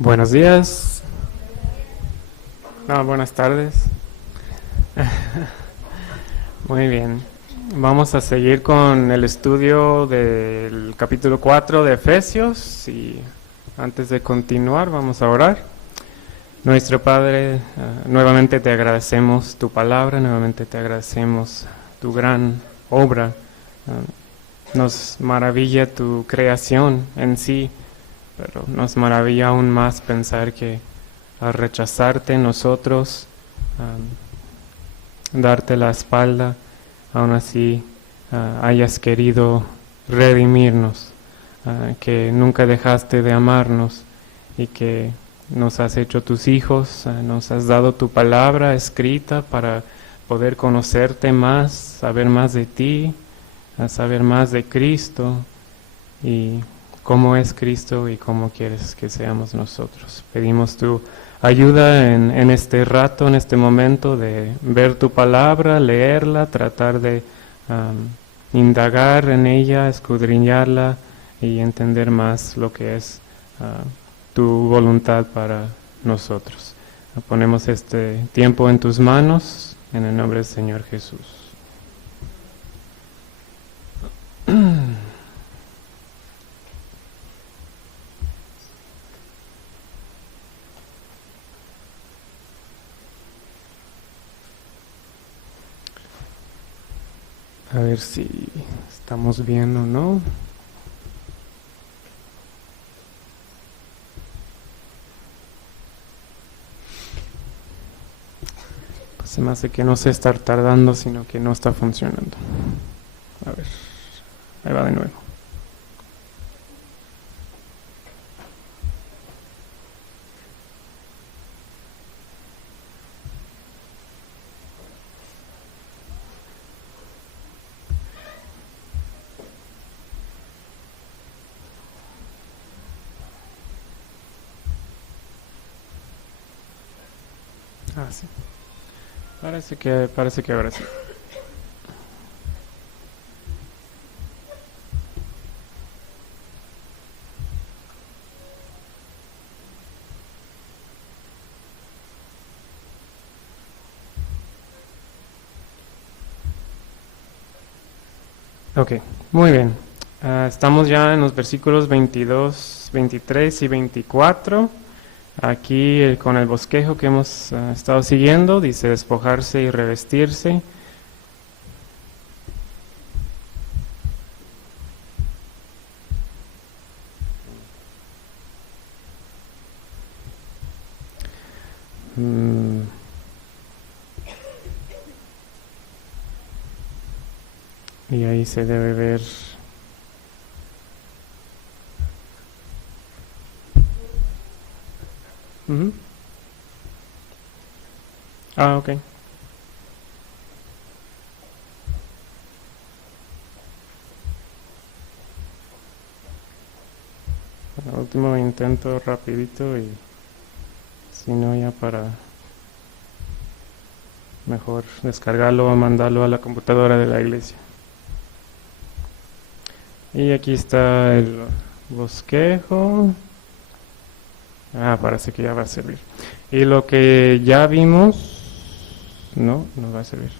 Buenos días. No, buenas tardes. Muy bien. Vamos a seguir con el estudio del capítulo 4 de Efesios y antes de continuar vamos a orar. Nuestro Padre, nuevamente te agradecemos tu palabra, nuevamente te agradecemos tu gran obra. Nos maravilla tu creación en sí, pero nos maravilla aún más pensar que al rechazarte nosotros, darte la espalda, aún así hayas querido redimirnos, que nunca dejaste de amarnos y que nos has hecho tus hijos, nos has dado tu palabra escrita para poder conocerte más, saber más de ti, saber más de Cristo y cómo es Cristo y cómo quieres que seamos nosotros. Pedimos tu ayuda en este rato, en este momento de ver tu palabra, leerla, tratar de indagar en ella, escudriñarla y entender más lo que es tu voluntad para nosotros. Ponemos este tiempo en tus manos, en el nombre del Señor Jesús. A ver si estamos bien o no. Pues se me hace que no se está tardando, sino que no está funcionando. A ver, ahí va de nuevo. Ah, sí. Parece que ahora sí. Ok, muy bien. Estamos ya en los versículos 22, 23 y 24. Aquí con el bosquejo que hemos estado siguiendo, dice despojarse y revestirse. Y ahí se debe ver. Ah, ok. El último intento rapidito y si no ya para mejor descargarlo o mandarlo a la computadora de la iglesia. Y aquí está el bosquejo. Parece que ya va a servir. Y lo que ya vimos, no va a servir.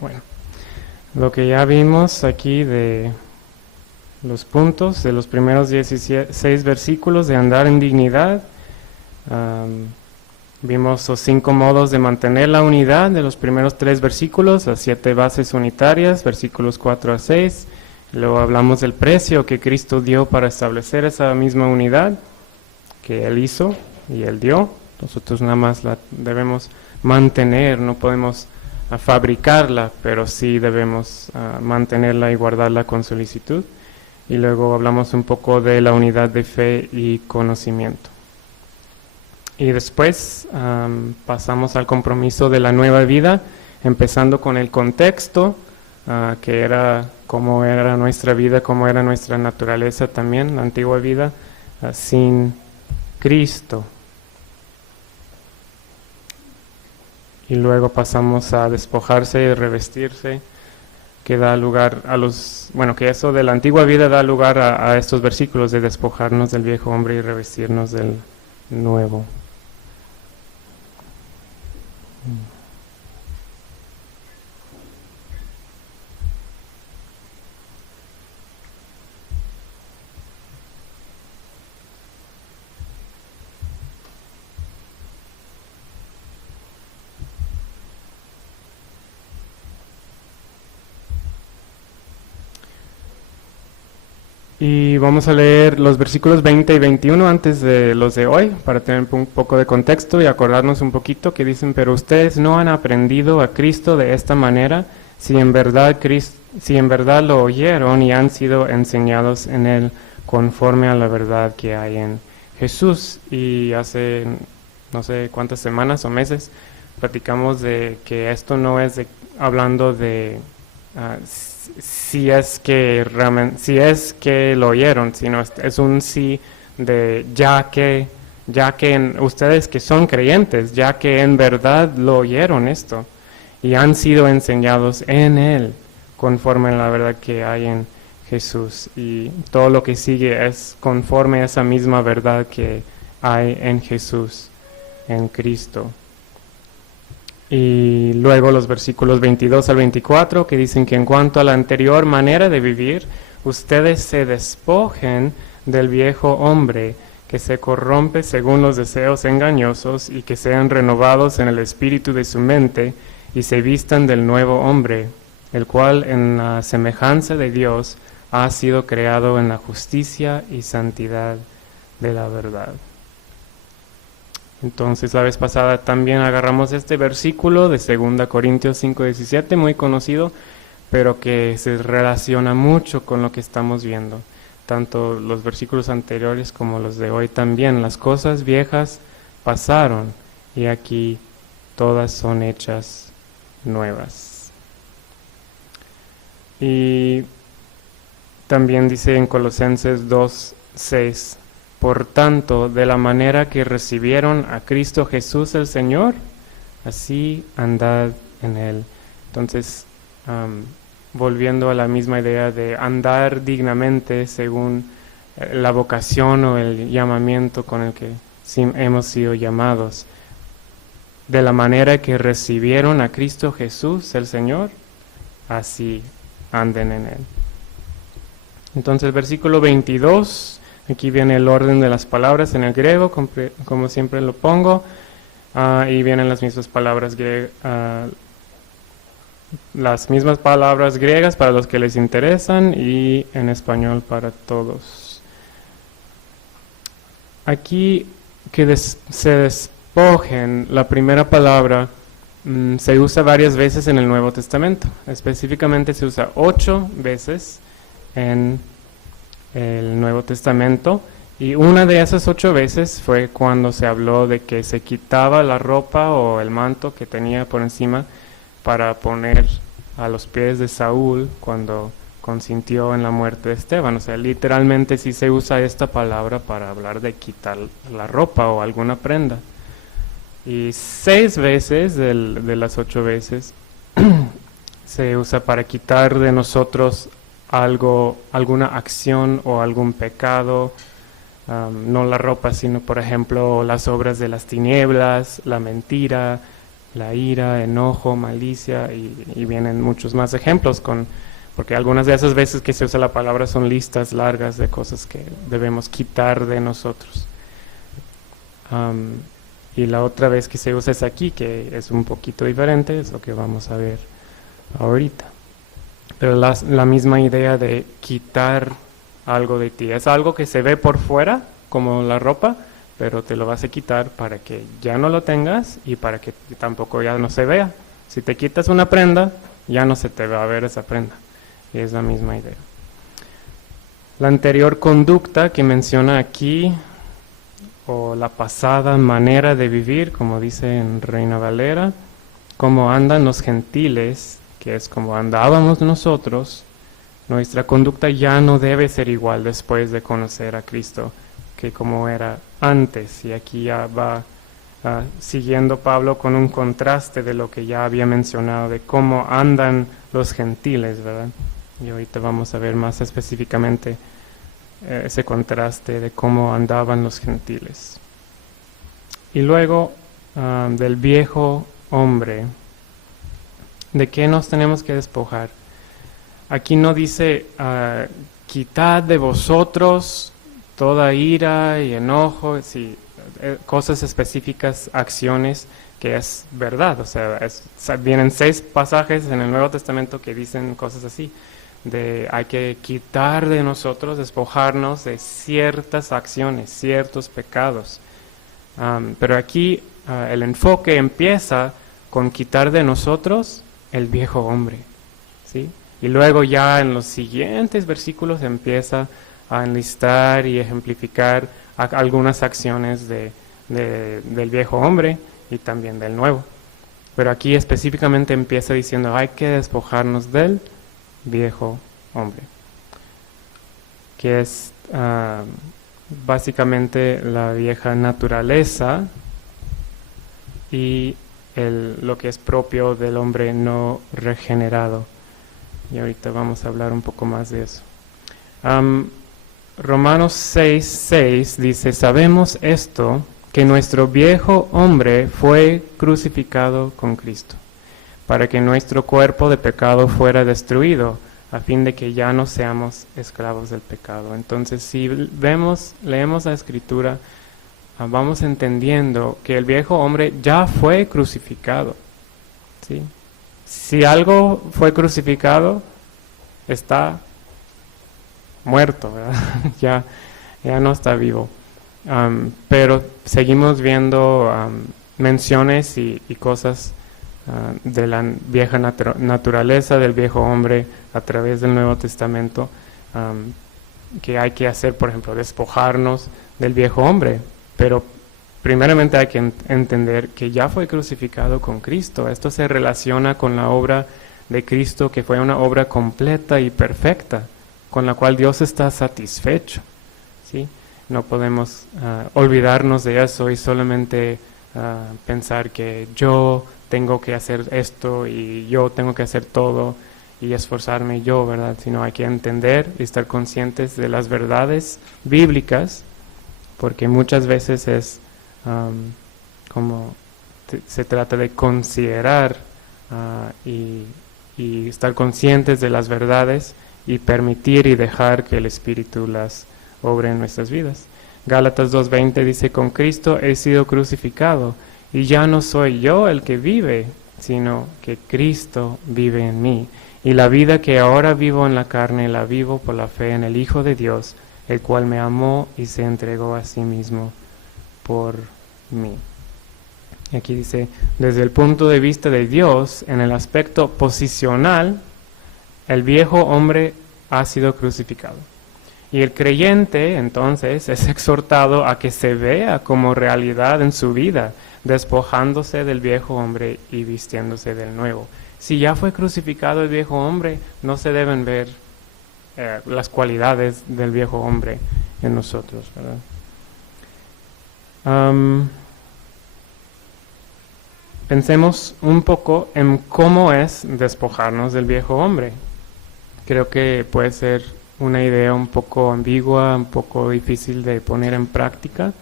Bueno, lo que ya vimos aquí de los puntos de los primeros 16 versículos de andar en dignidad, Vimos los 5 modos de mantener la unidad de los primeros 3 versículos, las 7 bases unitarias, versículos 4 a 6. Luego hablamos del precio que Cristo dio para establecer esa misma unidad que Él hizo y Él dio. Nosotros nada más la debemos mantener, no podemos fabricarla, pero sí debemos mantenerla y guardarla con solicitud. Y luego hablamos un poco de la unidad de fe y conocimiento. Y después pasamos al compromiso de la nueva vida, empezando con el contexto, que era cómo era nuestra vida, cómo era nuestra naturaleza también, la antigua vida, sin Cristo. Y luego pasamos a despojarse y revestirse, que da lugar a que eso de la antigua vida da lugar a estos versículos de despojarnos del viejo hombre y revestirnos del nuevo. Y vamos a leer los versículos 20 y 21 antes de los de hoy, para tener un poco de contexto y acordarnos un poquito, que dicen: pero ustedes no han aprendido a Cristo de esta manera, si en verdad lo oyeron y han sido enseñados en Él conforme a la verdad que hay en Jesús. Y hace no sé cuántas semanas o meses platicamos de que esto no es hablando de si es que lo oyeron, sino es un sí de ya que ustedes que son creyentes, ya que en verdad lo oyeron esto y han sido enseñados en Él conforme a la verdad que hay en Jesús, y todo lo que sigue es conforme a esa misma verdad que hay en Jesús, en Cristo. Y luego los versículos 22 al 24 que dicen que en cuanto a la anterior manera de vivir, ustedes se despojen del viejo hombre que se corrompe según los deseos engañosos, y que sean renovados en el espíritu de su mente y se vistan del nuevo hombre, el cual en la semejanza de Dios ha sido creado en la justicia y santidad de la verdad. Entonces la vez pasada también agarramos este versículo de 2 Corintios 5:17, muy conocido, pero que se relaciona mucho con lo que estamos viendo. Tanto los versículos anteriores como los de hoy también. Las cosas viejas pasaron y aquí todas son hechas nuevas. Y también dice en Colosenses 2:6: por tanto, de la manera que recibieron a Cristo Jesús el Señor, así andad en Él. Entonces, volviendo a la misma idea de andar dignamente según la vocación o el llamamiento con el que hemos sido llamados. De la manera que recibieron a Cristo Jesús el Señor, así anden en Él. Entonces, versículo 22... aquí viene el orden de las palabras en el griego, como siempre lo pongo, y vienen las mismas palabras griegas para los que les interesan, y en español para todos. Aquí que se despojen, la primera palabra se usa varias veces en el Nuevo Testamento. Específicamente se usa 8 veces en el Nuevo Testamento, y una de esas 8 veces fue cuando se habló de que se quitaba la ropa o el manto que tenía por encima para poner a los pies de Saúl cuando consintió en la muerte de Esteban. O sea, literalmente sí se usa esta palabra para hablar de quitar la ropa o alguna prenda. Y 6 veces de las 8 veces se usa para quitar de nosotros alguna acción o algún pecado, no la ropa, sino por ejemplo las obras de las tinieblas, la mentira, la ira, enojo, malicia, y vienen muchos más ejemplos, porque algunas de esas veces que se usa la palabra son listas largas de cosas que debemos quitar de nosotros. Y la otra vez que se usa es aquí, que es un poquito diferente, es lo que vamos a ver ahorita. Pero la misma idea de quitar algo de ti. Es algo que se ve por fuera, como la ropa, pero te lo vas a quitar para que ya no lo tengas y para que tampoco ya no se vea. Si te quitas una prenda, ya no se te va a ver esa prenda. Y es la misma idea. La anterior conducta que menciona aquí, o la pasada manera de vivir, como dice en Reina Valera, como andan los gentiles, que es como andábamos nosotros, nuestra conducta ya no debe ser igual después de conocer a Cristo que como era antes. Y aquí ya va siguiendo Pablo con un contraste de lo que ya había mencionado, de cómo andan los gentiles, ¿verdad? Y ahorita vamos a ver más específicamente ese contraste de cómo andaban los gentiles. Y luego del viejo hombre, ¿de qué nos tenemos que despojar? Aquí no dice, quitad de vosotros toda ira y enojo, sí, cosas específicas, acciones, que es verdad. O sea, vienen 6 pasajes en el Nuevo Testamento que dicen cosas así, de hay que quitar de nosotros, despojarnos de ciertas acciones, ciertos pecados. Pero aquí el enfoque empieza con quitar de nosotros el viejo hombre, ¿sí? Y luego ya en los siguientes versículos empieza a enlistar y ejemplificar algunas acciones del viejo hombre y también del nuevo. Pero aquí específicamente empieza diciendo hay que despojarnos del viejo hombre, que es básicamente la vieja naturaleza y lo que es propio del hombre no regenerado. Y ahorita vamos a hablar un poco más de eso. Romanos 6:6 dice, sabemos esto, que nuestro viejo hombre fue crucificado con Cristo, para que nuestro cuerpo de pecado fuera destruido, a fin de que ya no seamos esclavos del pecado. Entonces, si leemos la Escritura, vamos entendiendo que el viejo hombre ya fue crucificado, ¿sí? Si algo fue crucificado, está muerto, ¿verdad? ya no está vivo. Pero seguimos viendo menciones y cosas de la vieja naturaleza del viejo hombre a través del Nuevo Testamento, que hay que hacer, por ejemplo, despojarnos del viejo hombre. Pero primeramente hay que entender que ya fue crucificado con Cristo. Esto se relaciona con la obra de Cristo, que fue una obra completa y perfecta, con la cual Dios está satisfecho, ¿sí? No podemos olvidarnos de eso y solamente pensar que yo tengo que hacer esto y yo tengo que hacer todo y esforzarme yo, ¿verdad? Sino hay que entender y estar conscientes de las verdades bíblicas, porque muchas veces es como se trata de considerar y estar conscientes de las verdades y permitir y dejar que el Espíritu las obre en nuestras vidas. Gálatas 2:20 dice, con Cristo he sido crucificado, y ya no soy yo el que vive, sino que Cristo vive en mí. Y la vida que ahora vivo en la carne, la vivo por la fe en el Hijo de Dios, el cual me amó y se entregó a sí mismo por mí. Y aquí dice, desde el punto de vista de Dios, en el aspecto posicional, el viejo hombre ha sido crucificado. Y el creyente, entonces, es exhortado a que se vea como realidad en su vida, despojándose del viejo hombre y vistiéndose del nuevo. Si ya fue crucificado el viejo hombre, no se deben ver las cualidades del viejo hombre en nosotros, ¿verdad? Pensemos un poco en cómo es despojarnos del viejo hombre. Creo que puede ser una idea un poco ambigua, un poco difícil de poner en práctica.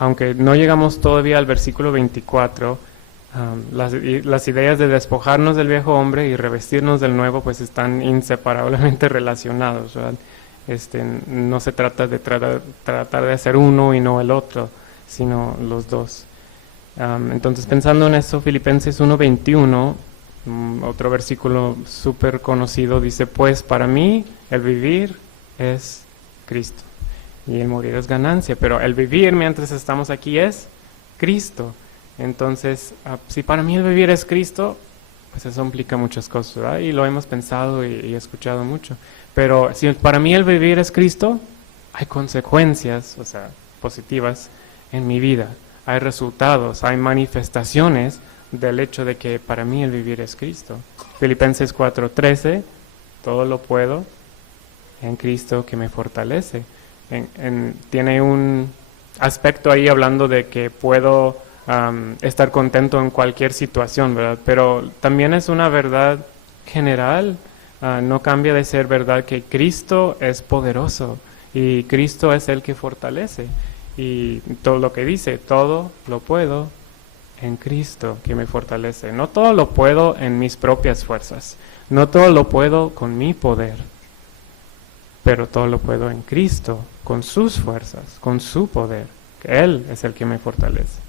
Aunque no llegamos todavía al versículo 24, las ideas de despojarnos del viejo hombre y revestirnos del nuevo pues están inseparablemente relacionados, ¿verdad? No se trata de tratar de hacer uno y no el otro, sino los dos. Entonces, pensando en eso, Filipenses 1:21, otro versículo súper conocido, dice, pues para mí el vivir es Cristo y el morir es ganancia, pero el vivir mientras estamos aquí es Cristo. Entonces, si para mí el vivir es Cristo, pues eso implica muchas cosas, ¿verdad? Y lo hemos pensado y escuchado mucho. Pero si para mí el vivir es Cristo, hay consecuencias, o sea, positivas en mi vida. Hay resultados, hay manifestaciones del hecho de que para mí el vivir es Cristo. Filipenses 4:13, todo lo puedo en Cristo que me fortalece. Tiene un aspecto ahí hablando de que puedo estar contento en cualquier situación, ¿verdad? Pero también es una verdad general, no cambia de ser verdad que Cristo es poderoso y Cristo es el que fortalece. Y todo lo que dice, todo lo puedo en Cristo que me fortalece. No todo lo puedo en mis propias fuerzas, no todo lo puedo con mi poder, pero todo lo puedo en Cristo, con sus fuerzas, con su poder, que Él es el que me fortalece.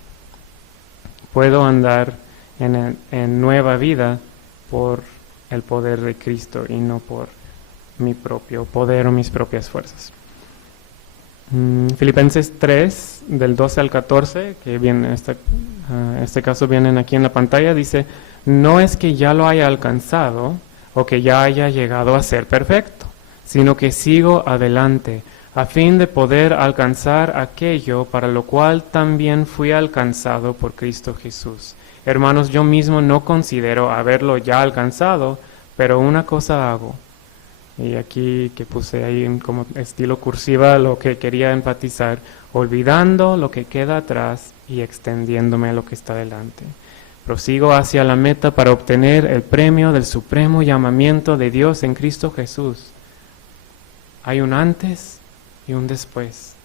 Puedo andar en nueva vida por el poder de Cristo y no por mi propio poder o mis propias fuerzas. Filipenses 3, del 12 al 14, que viene este caso vienen aquí en la pantalla, dice, no es que ya lo haya alcanzado o que ya haya llegado a ser perfecto, sino que sigo adelante, a fin de poder alcanzar aquello para lo cual también fui alcanzado por Cristo Jesús. Hermanos, yo mismo no considero haberlo ya alcanzado, pero una cosa hago. Y aquí que puse ahí como estilo cursiva lo que quería enfatizar, olvidando lo que queda atrás y extendiéndome a lo que está delante. Prosigo hacia la meta para obtener el premio del supremo llamamiento de Dios en Cristo Jesús. Hay un antes y un después,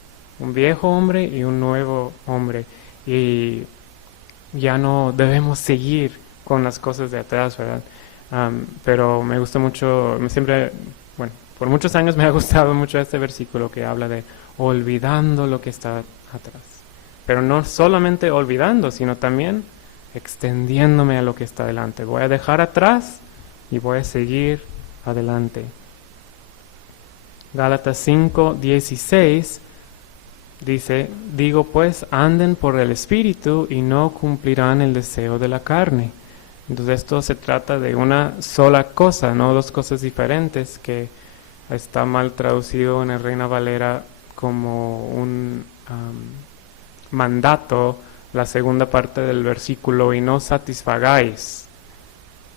un viejo hombre y un nuevo hombre, y ya no debemos seguir con las cosas de atrás, ¿verdad? Pero me gusta mucho, por muchos años me ha gustado mucho este versículo que habla de olvidando lo que está atrás, pero no solamente olvidando, sino también extendiéndome a lo que está adelante. Voy a dejar atrás y voy a seguir adelante. Gálatas 5:16 dice, digo pues, anden por el Espíritu y no cumplirán el deseo de la carne. Entonces esto se trata de una sola cosa, no dos cosas diferentes, que está mal traducido en el Reina Valera como un mandato, la segunda parte del versículo, y no satisfagáis.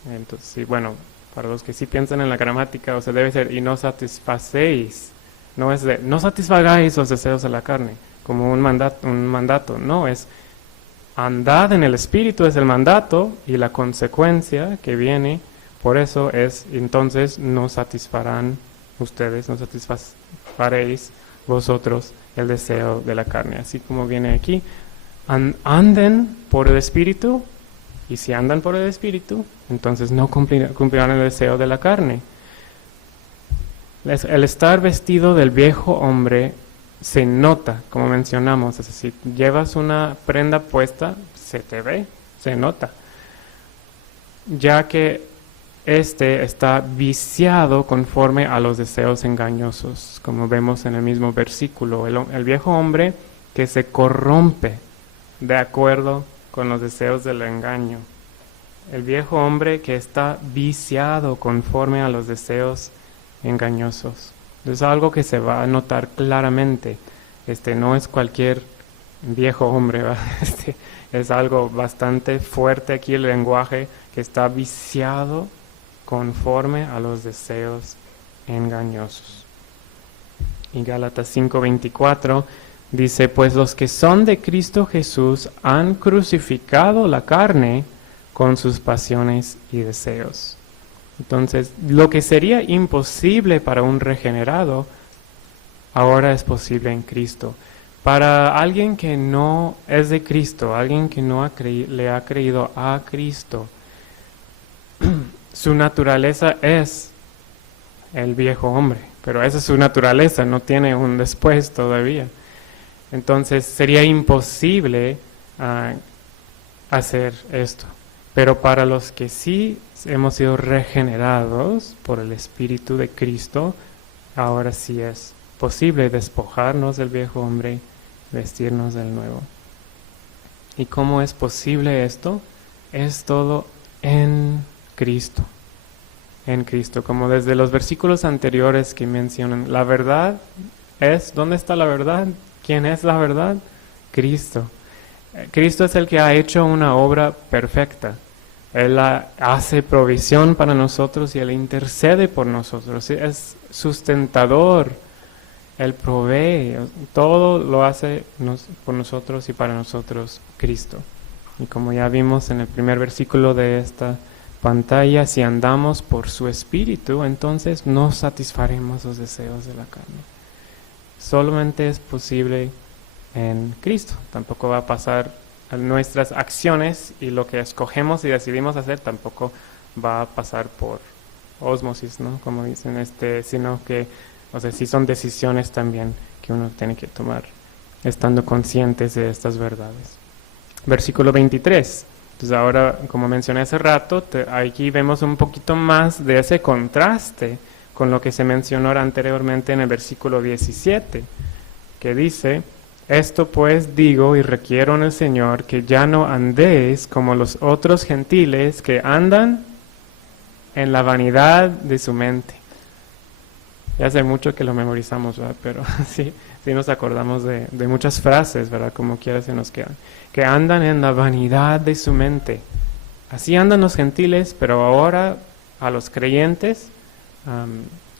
Entonces, sí, bueno, para los que sí piensan en la gramática, o sea, debe ser, y no satisfacéis. No es de, no satisfagáis los deseos de la carne, como un mandato, no, es andad en el Espíritu es el mandato, y la consecuencia que viene, por eso es, entonces no satisfarán ustedes, no satisfaréis vosotros el deseo de la carne. Así como viene aquí, anden por el Espíritu, y si andan por el Espíritu, entonces no cumplirán el deseo de la carne. El estar vestido del viejo hombre se nota, como mencionamos, es decir, si llevas una prenda puesta, se te ve, se nota, ya que este está viciado conforme a los deseos engañosos, como vemos en el mismo versículo, el viejo hombre que se corrompe de acuerdo con los deseos del engaño, el viejo hombre que está viciado conforme a los deseos engañosos. Es algo que se va a notar claramente. No es cualquier viejo hombre, ¿verdad? Es algo bastante fuerte aquí el lenguaje, que está viciado conforme a los deseos engañosos. Y Gálatas 5:24 dice, pues los que son de Cristo Jesús han crucificado la carne con sus pasiones y deseos. Entonces, lo que sería imposible para un regenerado, ahora es posible en Cristo. Para alguien que no es de Cristo, alguien que no le ha creído a Cristo, su naturaleza es el viejo hombre, pero esa es su naturaleza, no tiene un después todavía. Entonces sería imposible hacer esto. Pero para los que sí hemos sido regenerados por el Espíritu de Cristo, ahora sí es posible despojarnos del viejo hombre, vestirnos del nuevo. ¿Y cómo es posible esto? Es todo en Cristo. En Cristo, como desde los versículos anteriores que mencionan, la verdad es, ¿dónde está la verdad? ¿Quién es la verdad? Cristo. Cristo es el que ha hecho una obra perfecta. Él hace provisión para nosotros y Él intercede por nosotros. Es sustentador. Él provee. Todo lo hace por nosotros y para nosotros Cristo. Y como ya vimos en el primer versículo de esta pantalla, si andamos por su Espíritu, entonces no satisfaremos los deseos de la carne. Solamente es posible en Cristo. Tampoco va a pasar a nuestras acciones y lo que escogemos y decidimos hacer tampoco va a pasar por ósmosis, ¿no? Como dicen, sino que, o sea, sí son decisiones también que uno tiene que tomar, estando conscientes de estas verdades. Versículo 23. Entonces ahora, como mencioné hace rato, aquí vemos un poquito más de ese contraste con lo que se mencionó anteriormente en el versículo 17, que dice: esto pues digo y requiero en el Señor, que ya no andéis como los otros gentiles que andan en la vanidad de su mente. Ya hace mucho que lo memorizamos, ¿verdad? Pero sí nos acordamos de muchas frases, ¿verdad? Como quiera se nos quedan. Que andan en la vanidad de su mente. Así andan los gentiles, pero ahora a los creyentes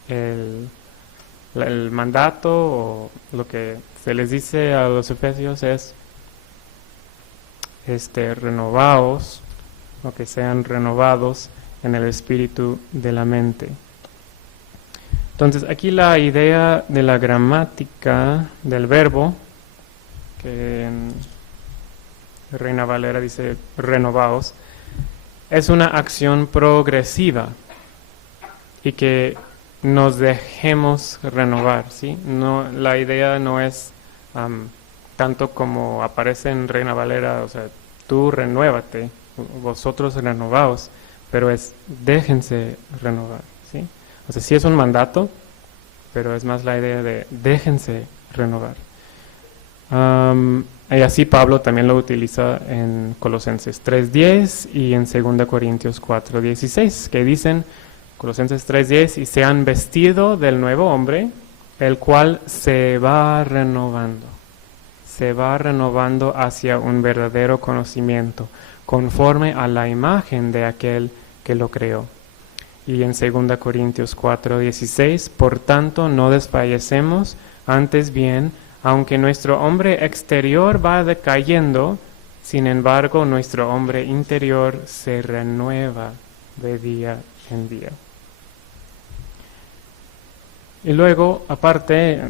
el mandato o lo que se les dice a los efesios es renovaos, o que sean renovados en el espíritu de la mente. Entonces aquí la idea de la gramática del verbo, que en Reina Valera dice renovaos, es una acción progresiva y que nos dejemos renovar, ¿sí? No, la idea no es tanto como aparece en Reina Valera, o sea, tú renuévate, vosotros renovaos, pero es déjense renovar, ¿sí? O sea, sí es un mandato, pero es más la idea de déjense renovar. Y así Pablo también lo utiliza en Colosenses 3:10 y en 2 Corintios 4:16, que dicen, Colosenses 3:10, y se han vestido del nuevo hombre, el cual se va renovando hacia un verdadero conocimiento, conforme a la imagen de aquel que lo creó. Y en 2 Corintios 4:16, por tanto no desfallecemos, antes bien, aunque nuestro hombre exterior va decayendo, sin embargo nuestro hombre interior se renueva de día en día. Y luego, aparte,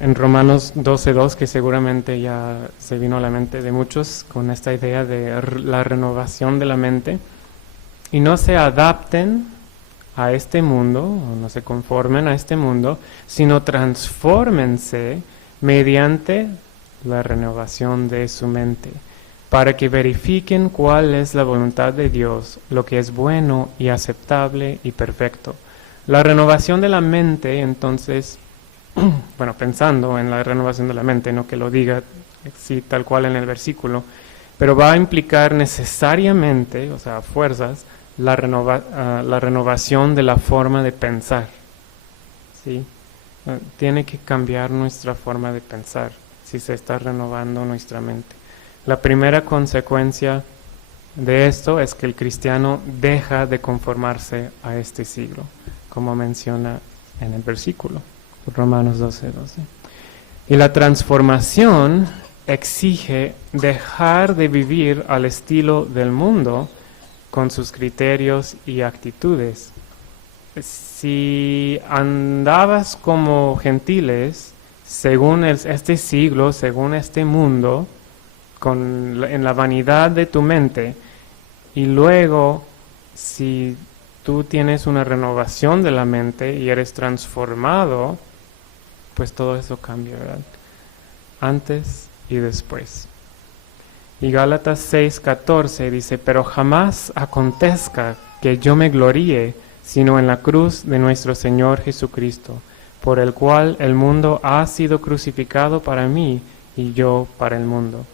en Romanos 12:2, que seguramente ya se vino a la mente de muchos con esta idea de la renovación de la mente, y no se adapten a este mundo, o no se conformen a este mundo, sino transfórmense mediante la renovación de su mente, para que verifiquen cuál es la voluntad de Dios, lo que es bueno y aceptable y perfecto. La renovación de la mente, entonces, bueno, pensando en la renovación de la mente, no que lo diga así tal cual en el versículo, pero va a implicar necesariamente, o sea, a fuerzas, la renovación de la forma de pensar, ¿sí? Tiene que cambiar nuestra forma de pensar si se está renovando nuestra mente. La primera consecuencia de esto es que el cristiano deja de conformarse a este siglo, como menciona en el versículo, Romanos 12:12. Y la transformación exige dejar de vivir al estilo del mundo con sus criterios y actitudes. Si andabas como gentiles, según este siglo, según este mundo, en la vanidad de tu mente, y luego si tú tienes una renovación de la mente y eres transformado, pues todo eso cambia, ¿verdad? antes y después. Y Gálatas 6:14 dice, pero jamás acontezca que yo me gloríe, sino en la cruz de nuestro Señor Jesucristo, por el cual el mundo ha sido crucificado para mí y yo para el mundo.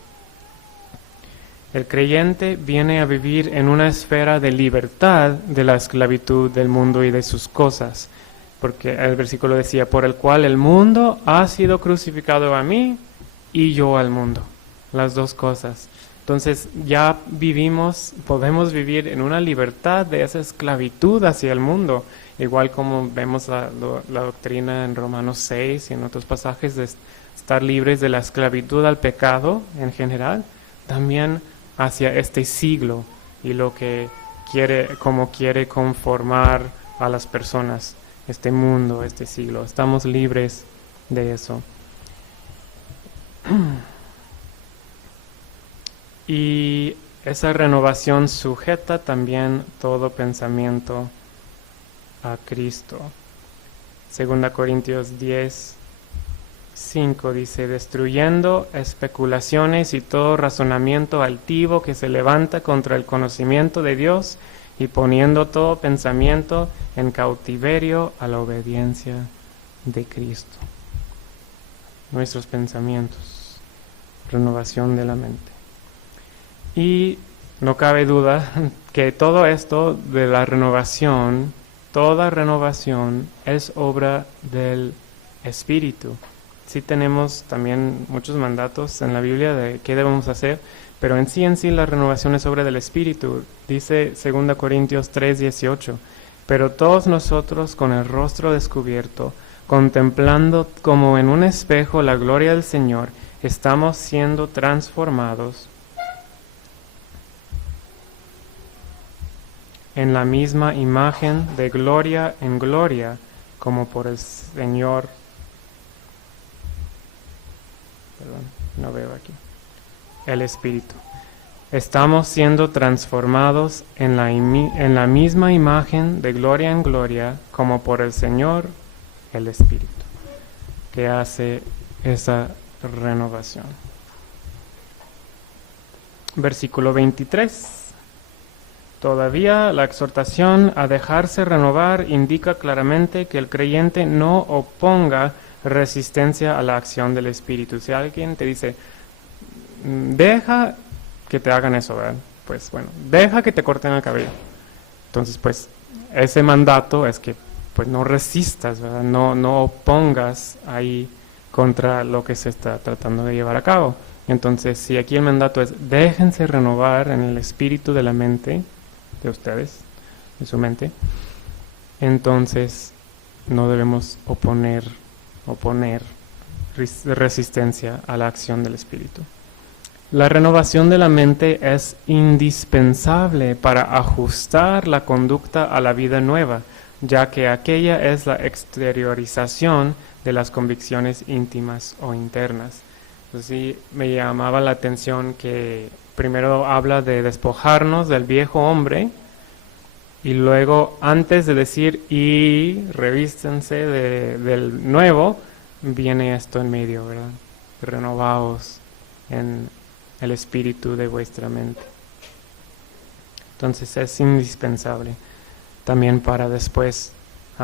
El creyente viene a vivir en una esfera de libertad de la esclavitud del mundo y de sus cosas, porque el versículo decía, por el cual el mundo ha sido crucificado a mí y yo al mundo, las dos cosas. Entonces ya podemos vivir en una libertad de esa esclavitud hacia el mundo, igual como vemos la doctrina en Romanos 6 y en otros pasajes de estar libres de la esclavitud al pecado en general, también hacia este siglo y lo que como quiere conformar a las personas, este mundo, este siglo. Estamos libres de eso. Y esa renovación sujeta también todo pensamiento a Cristo. 2 Corintios 10:5 dice, destruyendo especulaciones y todo razonamiento altivo que se levanta contra el conocimiento de Dios y poniendo todo pensamiento en cautiverio a la obediencia de Cristo. Nuestros pensamientos, renovación de la mente. Y no cabe duda que todo esto de la renovación, toda renovación es obra del Espíritu. Sí tenemos también muchos mandatos en la Biblia de qué debemos hacer, pero en sí la renovación es obra del Espíritu. Dice 2 Corintios 3:18, pero todos nosotros con el rostro descubierto, contemplando como en un espejo la gloria del Señor, estamos siendo transformados en la misma imagen de gloria en gloria, como por el Señor. No veo aquí. El Espíritu. Estamos siendo transformados en la misma imagen de gloria en gloria, como por el Señor, el Espíritu, que hace esa renovación. Versículo 23. Todavía la exhortación a dejarse renovar indica claramente que el creyente no oponga resistencia a la acción del Espíritu. Si alguien te dice, deja que te hagan eso, ¿verdad? Pues bueno, deja que te corten el cabello. Entonces, pues, ese mandato es que pues no resistas, ¿verdad? No opongas ahí contra lo que se está tratando de llevar a cabo. Entonces, si aquí el mandato es, déjense renovar en el espíritu de la mente, de ustedes, de su mente, entonces no debemos oponer resistencia a la acción del Espíritu. La renovación de la mente es indispensable para ajustar la conducta a la vida nueva, ya que aquella es la exteriorización de las convicciones íntimas o internas. Entonces, sí, me llamaba la atención que primero habla de despojarnos del viejo hombre y luego, antes de decir y revístense del nuevo, viene esto en medio, ¿verdad? Renovaos en el espíritu de vuestra mente. Entonces es indispensable también para después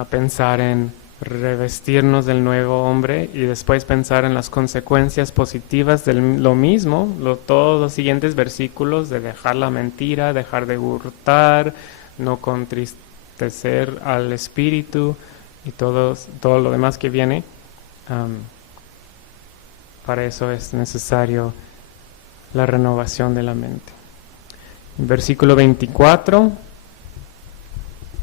pensar en revestirnos del nuevo hombre y después pensar en las consecuencias positivas de lo mismo, todos los siguientes versículos de dejar la mentira, dejar de hurtar, no contristecer al espíritu y todo lo demás que viene. Para eso es necesario la renovación de la mente. Versículo 24.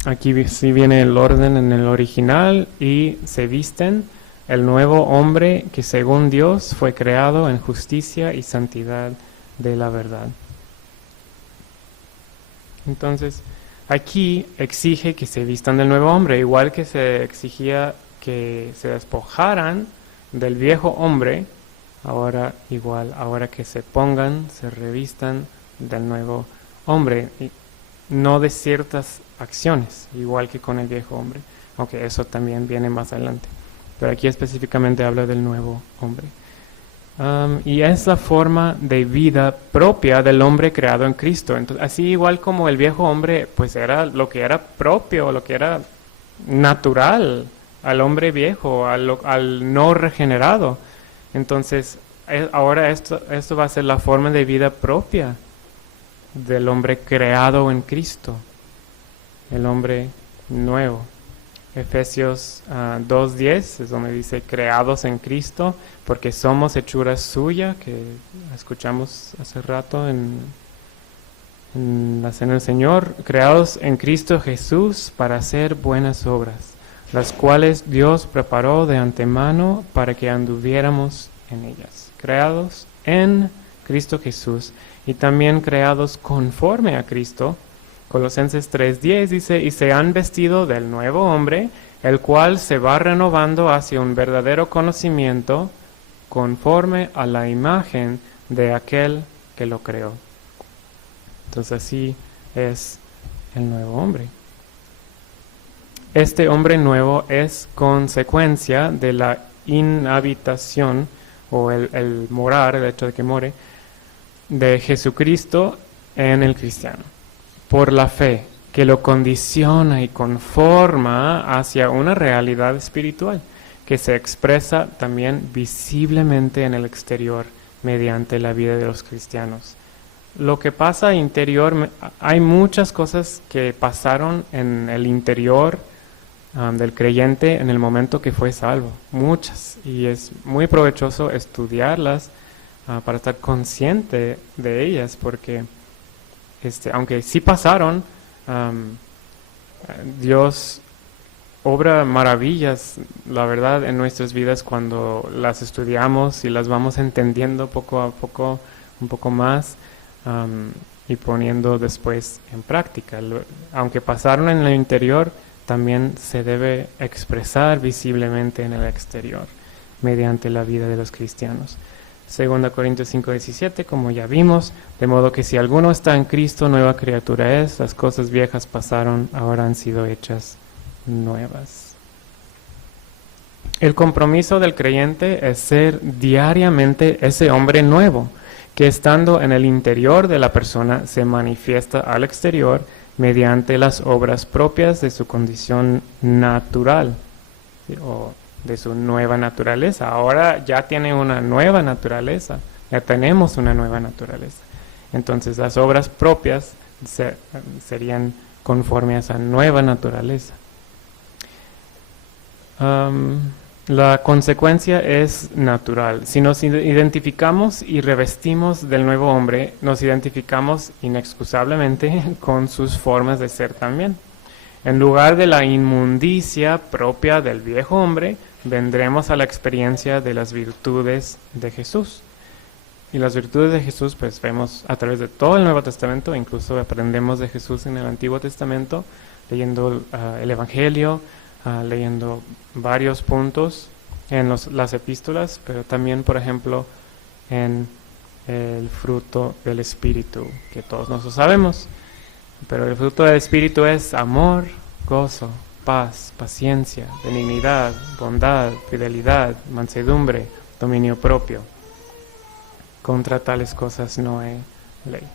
Aquí sí viene el orden en el original, y se visten el nuevo hombre que según Dios fue creado en justicia y santidad de la verdad. Entonces, aquí exige que se vistan del nuevo hombre, igual que se exigía que se despojaran del viejo hombre, ahora que se pongan, se revistan del nuevo hombre, y no de ciertas acciones, igual que con el viejo hombre, aunque eso también viene más adelante, pero aquí específicamente habla del nuevo hombre. Y es la forma de vida propia del hombre creado en Cristo. Entonces, así igual como el viejo hombre, pues era lo que era propio, lo que era natural al hombre viejo, al no regenerado. Entonces, ahora esto va a ser la forma de vida propia del hombre creado en Cristo, el hombre nuevo. Efesios 2:10 es donde dice creados en Cristo, porque somos hechura suya, que escuchamos hace rato en la cena del Señor, creados en Cristo Jesús para hacer buenas obras, las cuales Dios preparó de antemano para que anduviéramos en ellas. Creados en Cristo Jesús y también creados conforme a Cristo. Colosenses 3:10 dice, y se han vestido del nuevo hombre, el cual se va renovando hacia un verdadero conocimiento conforme a la imagen de aquel que lo creó. Entonces así es el nuevo hombre. Este hombre nuevo es consecuencia de la inhabitación o el morar, el hecho de que more, de Jesucristo en el cristiano. Por la fe, que lo condiciona y conforma hacia una realidad espiritual, que se expresa también visiblemente en el exterior mediante la vida de los cristianos. Lo que pasa interior, hay muchas cosas que pasaron en el interior del creyente en el momento que fue salvo, muchas, y es muy provechoso estudiarlas para estar consciente de ellas, porque aunque sí pasaron, Dios obra maravillas, la verdad, en nuestras vidas cuando las estudiamos y las vamos entendiendo poco a poco, un poco más, y poniendo después en práctica. Aunque pasaron en el interior, también se debe expresar visiblemente en el exterior, mediante la vida de los cristianos. 2 Corintios 5:17, como ya vimos, de modo que si alguno está en Cristo, nueva criatura es, las cosas viejas pasaron, ahora han sido hechas nuevas. El compromiso del creyente es ser diariamente ese hombre nuevo, que estando en el interior de la persona se manifiesta al exterior mediante las obras propias de su condición natural, ¿sí? O de su nueva naturaleza. Ahora ya tiene una nueva naturaleza, ya tenemos una nueva naturaleza. Entonces las obras propias serían conforme a esa nueva naturaleza. La consecuencia es natural. Si nos identificamos y revestimos del nuevo hombre, nos identificamos inexcusablemente con sus formas de ser también. En lugar de la inmundicia propia del viejo hombre, vendremos a la experiencia de las virtudes de Jesús. Y las virtudes de Jesús, pues vemos a través de todo el Nuevo Testamento, incluso aprendemos de Jesús en el Antiguo Testamento, leyendo el Evangelio, leyendo varios puntos en las epístolas, pero también, por ejemplo, en el fruto del Espíritu, que todos nosotros sabemos. Pero el fruto del Espíritu es amor, gozo, paz, paciencia, benignidad, bondad, fidelidad, mansedumbre, dominio propio. Contra tales cosas no hay ley.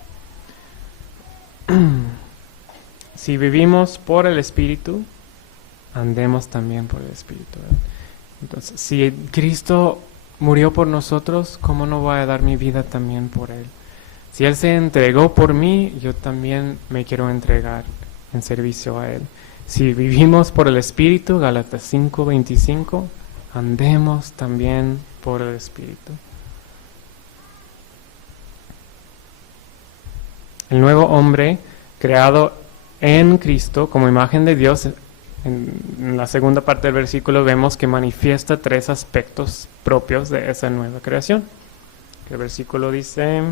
Si vivimos por el Espíritu, andemos también por el Espíritu. Entonces, si Cristo murió por nosotros, ¿cómo no voy a dar mi vida también por Él? Si Él se entregó por mí, yo también me quiero entregar en servicio a Él. Si vivimos por el Espíritu, Gálatas 5:25, andemos también por el Espíritu. El nuevo hombre, creado en Cristo como imagen de Dios, en la segunda parte del versículo vemos que manifiesta tres aspectos propios de esa nueva creación. El versículo dice: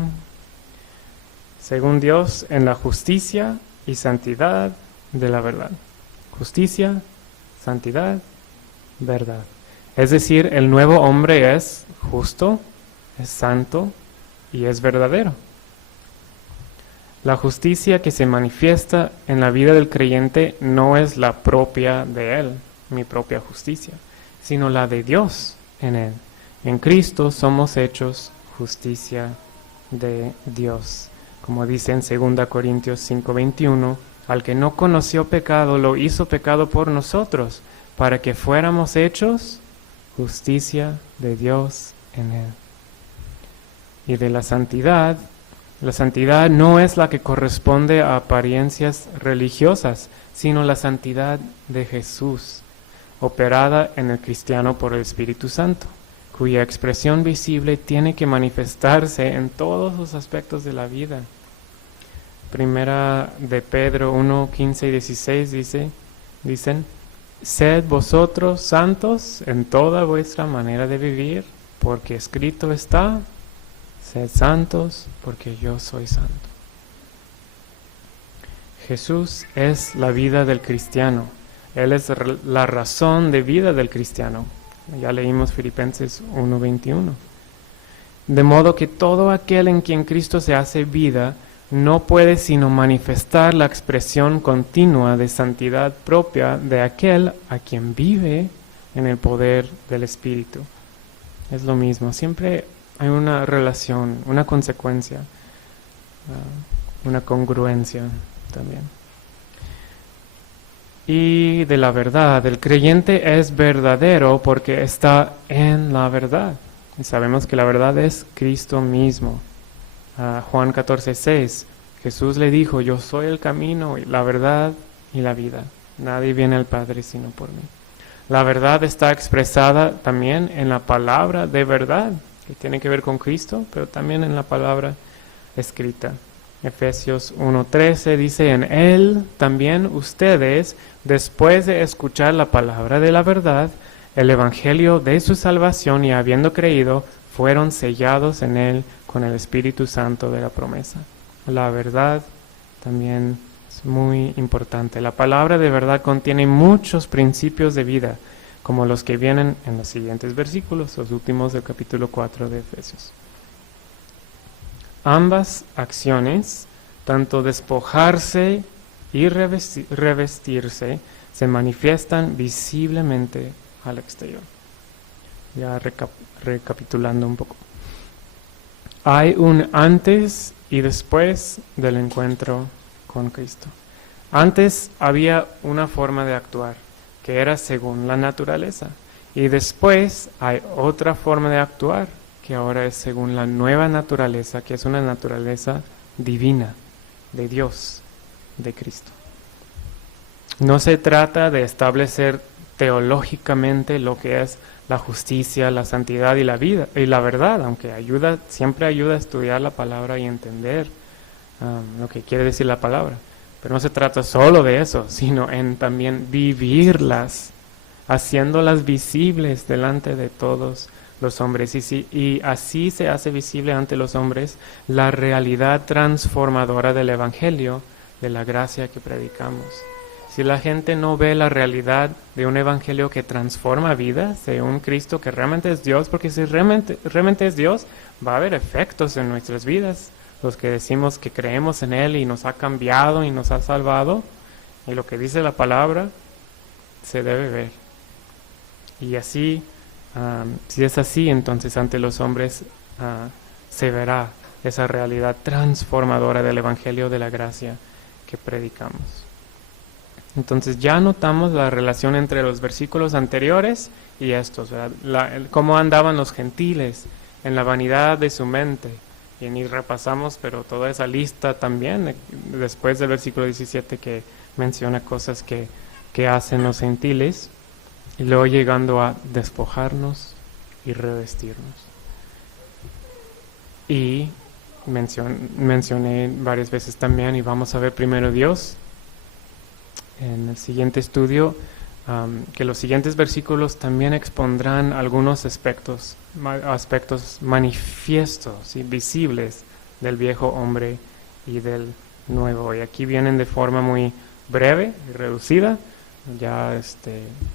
según Dios, en la justicia y santidad de la verdad. Justicia, santidad, verdad. Es decir, el nuevo hombre es justo, es santo y es verdadero. La justicia que se manifiesta en la vida del creyente no es la propia de él, mi propia justicia, sino la de Dios en él. En Cristo somos hechos justicia de Dios. Como dice en 2 Corintios 5:21, al que no conoció pecado, lo hizo pecado por nosotros, para que fuéramos hechos justicia de Dios en él. Y de la santidad no es la que corresponde a apariencias religiosas, sino la santidad de Jesús, operada en el cristiano por el Espíritu Santo, cuya expresión visible tiene que manifestarse en todos los aspectos de la vida. Primera de Pedro 1:15 y 16 dicen, sed vosotros santos en toda vuestra manera de vivir, porque escrito está, sed santos, porque yo soy santo. Jesús es la vida del cristiano. Él es la razón de vida del cristiano. Ya leímos Filipenses 1:21. De modo que todo aquel en quien Cristo se hace vida no puede sino manifestar la expresión continua de santidad propia de aquel a quien vive en el poder del Espíritu. Es lo mismo, siempre hay una relación, una consecuencia, una congruencia también. Y de la verdad, el creyente es verdadero porque está en la verdad. Y sabemos que la verdad es Cristo mismo. Juan 14:6, Jesús le dijo, yo soy el camino, la verdad y la vida. Nadie viene al Padre sino por mí. La verdad está expresada también en la palabra de verdad, que tiene que ver con Cristo, pero también en la palabra escrita. Efesios 1:13 dice, en Él también ustedes, después de escuchar la palabra de la verdad, el evangelio de su salvación y habiendo creído, fueron sellados en Él con el Espíritu Santo de la promesa. La verdad también es muy importante. La palabra de verdad contiene muchos principios de vida, como los que vienen en los siguientes versículos, los últimos del capítulo 4 de Efesios. Ambas acciones, tanto despojarse y revestirse, se manifiestan visiblemente al exterior. Ya recapitulando un poco. Hay un antes y después del encuentro con Cristo. Antes había una forma de actuar que era según la naturaleza, y después hay otra forma de actuar que ahora es según la nueva naturaleza, que es una naturaleza divina, de Dios, de Cristo. No se trata de establecer teológicamente lo que es la justicia, la santidad y la vida y la verdad, aunque siempre ayuda a estudiar la palabra y entender lo que quiere decir la palabra. Pero no se trata solo de eso, sino en también vivirlas, haciéndolas visibles delante de todos los hombres. Y así se hace visible ante los hombres la realidad transformadora del Evangelio, de la gracia que predicamos. Si la gente no ve la realidad de un evangelio que transforma vidas, de un Cristo que realmente es Dios, porque si realmente es Dios, va a haber efectos en nuestras vidas. Los que decimos que creemos en Él y nos ha cambiado y nos ha salvado, y lo que dice la palabra, se debe ver. Y así, si es así, entonces ante los hombres se verá esa realidad transformadora del evangelio de la gracia que predicamos. Entonces ya notamos la relación entre los versículos anteriores y estos, ¿verdad? Cómo andaban los gentiles en la vanidad de su mente. Y ni repasamos, pero toda esa lista también, después del versículo 17 que menciona cosas que hacen los gentiles, y luego llegando a despojarnos y revestirnos. Y mencioné varias veces también, y vamos a ver primero Dios, en el siguiente estudio, que los siguientes versículos también expondrán algunos aspectos manifiestos y visibles del viejo hombre y del nuevo. Y aquí vienen de forma muy breve y reducida. Ya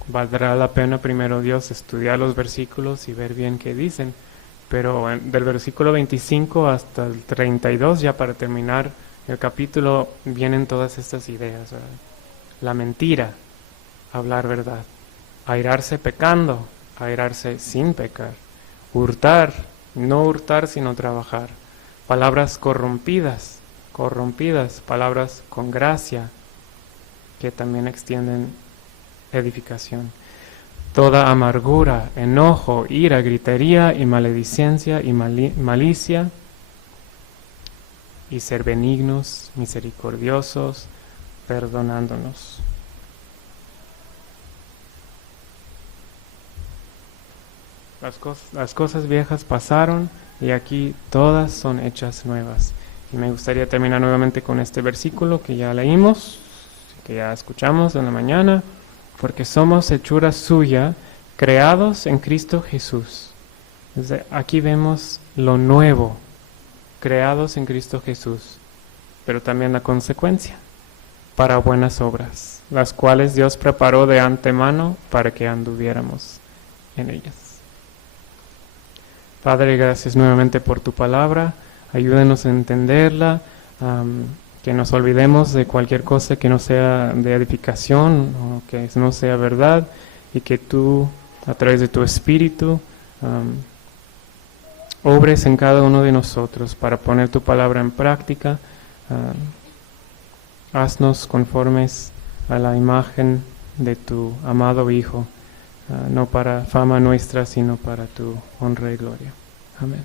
valdrá la pena primero Dios estudiar los versículos y ver bien qué dicen. Pero del versículo 25 hasta el 32, ya para terminar el capítulo, vienen todas estas ideas, ¿verdad? La mentira, hablar verdad, airarse pecando, airarse sin pecar, hurtar, no hurtar sino trabajar. Palabras corrompidas, palabras con gracia, que también extienden edificación. Toda amargura, enojo, ira, gritería y maledicencia y malicia, y ser benignos, misericordiosos, perdonándonos. Las cosas viejas pasaron y aquí todas son hechas nuevas. Y me gustaría terminar nuevamente con este versículo que ya leímos, que ya escuchamos en la mañana, porque somos hechura suya, creados en Cristo Jesús. Desde aquí vemos lo nuevo, creados en Cristo Jesús, pero también la consecuencia, para buenas obras, las cuales Dios preparó de antemano para que anduviéramos en ellas. Padre, gracias nuevamente por tu palabra, ayúdenos a entenderla, que nos olvidemos de cualquier cosa que no sea de edificación o que no sea verdad, y que tú, a través de tu Espíritu, obres en cada uno de nosotros para poner tu palabra en práctica. Haznos conformes a la imagen de tu amado Hijo, no para fama nuestra, sino para tu honra y gloria. Amén.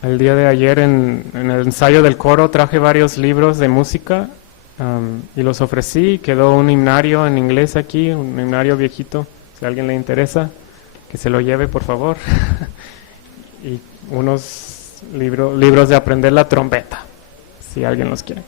El día de ayer en el ensayo del coro traje varios libros de música y los ofrecí. Quedó un himnario en inglés aquí, un himnario viejito, si a alguien le interesa, que se lo lleve por favor. Y unos libros de aprender la trompeta, si alguien los quiere.